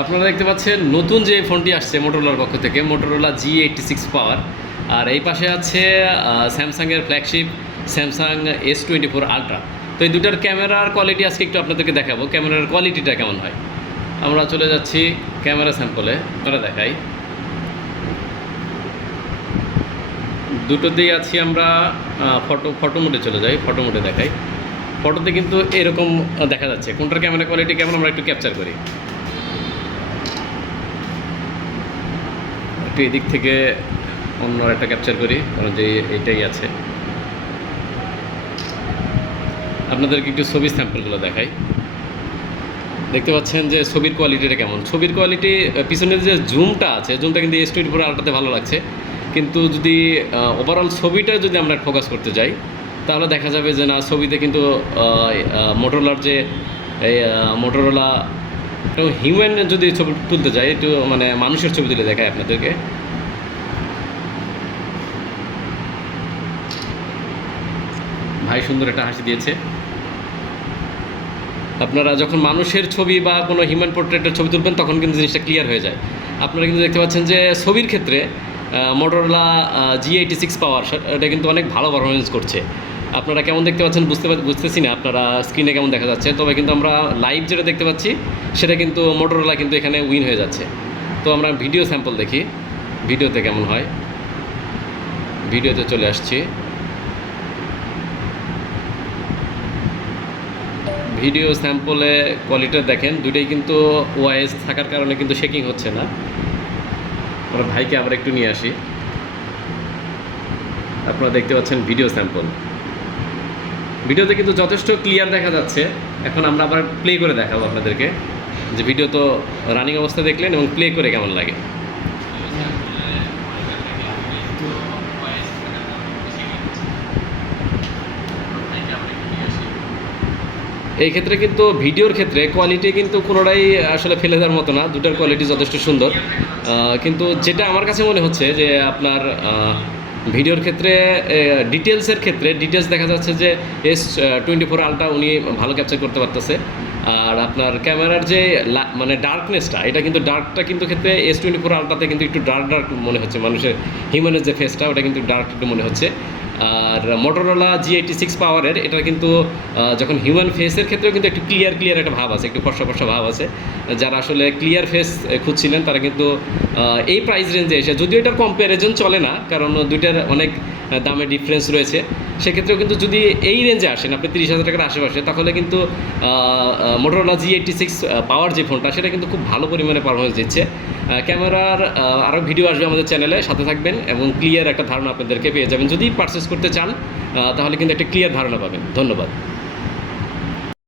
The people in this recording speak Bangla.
আপনারা দেখতে পাচ্ছেন নতুন যে ফোনটি আসছে মোটরোলার পক্ষ থেকে, মোটরোলা G86 পাওয়ার। আর এই পাশে আছে স্যামসাংয়ের ফ্ল্যাগশিপ স্যামসাং S24 আলট্রা। তো এই দুটার ক্যামেরার কোয়ালিটি আজকে একটু আপনাদেরকে দেখাবো, ক্যামেরার কোয়ালিটিটা কেমন হয়। আমরা চলে যাচ্ছি ক্যামেরা স্যাম্পলে, আমরা দেখাই। দুটোতেই আছি আমরা ফটো মোডে চলে যাই, ফটো মোডে দেখাই। ফটোতে কিন্তু এরকম দেখা যাচ্ছে, কোনটার ক্যামেরা কোয়ালিটি কেমন আমরা একটু ক্যাপচার করি। একটু এদিক থেকে অন্য একটা ক্যাপচার করি, কারণ যে এইটাই আছে। আপনাদেরকে একটু ছবির স্যাম্পলগুলো দেখাই। দেখতে পাচ্ছেন যে ছবির কোয়ালিটিটা কেমন। ছবির কোয়ালিটি, পিছনের যে জুমটা আছে, জুমটা কিন্তু S24 আলট্রাতে ভালো লাগছে, কিন্তু যদি ওভারঅল ছবিটা যদি আমরা ফোকাস করতে যাই, তাহলে দেখা যাবে যে না, ছবিতে কিন্তু মোটরোলার যে মোটরোলা হিউম্যান যদি ছবি তুলতে যাই, একটু মানে মানুষের ছবি তুলে দেখায় আপনাদেরকে। ভাই সুন্দর একটা হাসি দিয়েছে। আপনারা যখন মানুষের ছবি বা কোনো হিউম্যান পোর্ট্রেটের ছবি তুলবেন, তখন কিন্তু জিনিসটা ক্লিয়ার হয়ে যায়। আপনারা কিন্তু দেখতে পাচ্ছেন যে ছবির ক্ষেত্রে মোটরোলা G86 পাওয়ার, এটা কিন্তু অনেক ভালো পারফরমেন্স করছে। আপনারা কেমন দেখতে পাচ্ছেন বুঝতেছি না আপনারা স্ক্রিনে কেমন দেখা যাচ্ছে, তবে কিন্তু আমরা লাইভ যেটা দেখতে পাচ্ছি সেটা কিন্তু মোটরোলা কিন্তু এখানে উইন হয়ে যাচ্ছে। তো আমরা ভিডিও স্যাম্পল দেখি, ভিডিওতে কেমন হয়। ভিডিওতে চলে আসছি। ভিডিও স্যাম্পলে কোয়ালিটি দেখেন, দুটোই কিন্তু ওআইএস থাকার কারণে কিন্তু শেকিং হচ্ছে না। আমরা ভাইকে আবার একটু নিয়ে আসি। আপনারা দেখতে পাচ্ছেন ভিডিও স্যাম্পল, ভিডিওতে কিন্তু যথেষ্ট ক্লিয়ার দেখা যাচ্ছে। এখন আমরা আবার প্লে করে দেখাবো আপনাদেরকে, যে ভিডিও তো রানিং অবস্থা দেখলেন এবং প্লে করে কেমন লাগে। এই ক্ষেত্রে কিন্তু ভিডিওর ক্ষেত্রে কোয়ালিটি কিন্তু কোনোটাই আসলে ফেলে দেওয়ার মতো না, দুটার কোয়ালিটি যথেষ্ট সুন্দর। কিন্তু যেটা আমার কাছে মনে হচ্ছে যে আপনার ভিডিওর ক্ষেত্রে ডিটেলসের ক্ষেত্রে ডিটেলস দেখা যাচ্ছে যে S24 আলট্রা উনি ভালো ক্যাপচার করতে পারতেছে। আর আপনার ক্যামেরার যে মানে ডার্কনেসটা, এটা কিন্তু ডার্কটা কিন্তু ক্ষেত্রে S24 আলট্রাতে কিন্তু একটু ডার্ক মনে হচ্ছে, মানুষের হিউম্যানের যে ফেসটা ওটা কিন্তু ডার্ক একটু মনে হচ্ছে। আর মোটরোলা G86 পাওয়ারের এটা কিন্তু যখন হিউম্যান ফেসের ক্ষেত্রেও কিন্তু একটু ক্লিয়ার একটা ভাব আছে, একটু ফর্সা ভাব আছে। যারা আসলে ক্লিয়ার ফেস খুঁজছিলেন তারা কিন্তু এই প্রাইস রেঞ্জে এসে, যদিও এটার কম্প্যারিজন চলে না, কারণ দুইটার অনেক দামে ডিফারেন্স রয়েছে, সেক্ষেত্রেও কিন্তু যদি এই রেঞ্জে আসেন আপনি 30,000 টাকার আশেপাশে, তাহলে কিন্তু মোটরোলা G86 পাওয়ার যে ফোনটা, সেটা কিন্তু খুব ভালো পরিমাণে পারফরমেন্স দিচ্ছে। ক্যামেরার আরও ভিডিও আসবে আমাদের চ্যানেলে, সাথে থাকবেন এবং ক্লিয়ার একটা ধারণা আপনাদেরকে পেয়ে যাবেন। যদি পারচেস করতে চান তাহলে কিন্তু একটা ক্লিয়ার ধারণা পাবেন। ধন্যবাদ।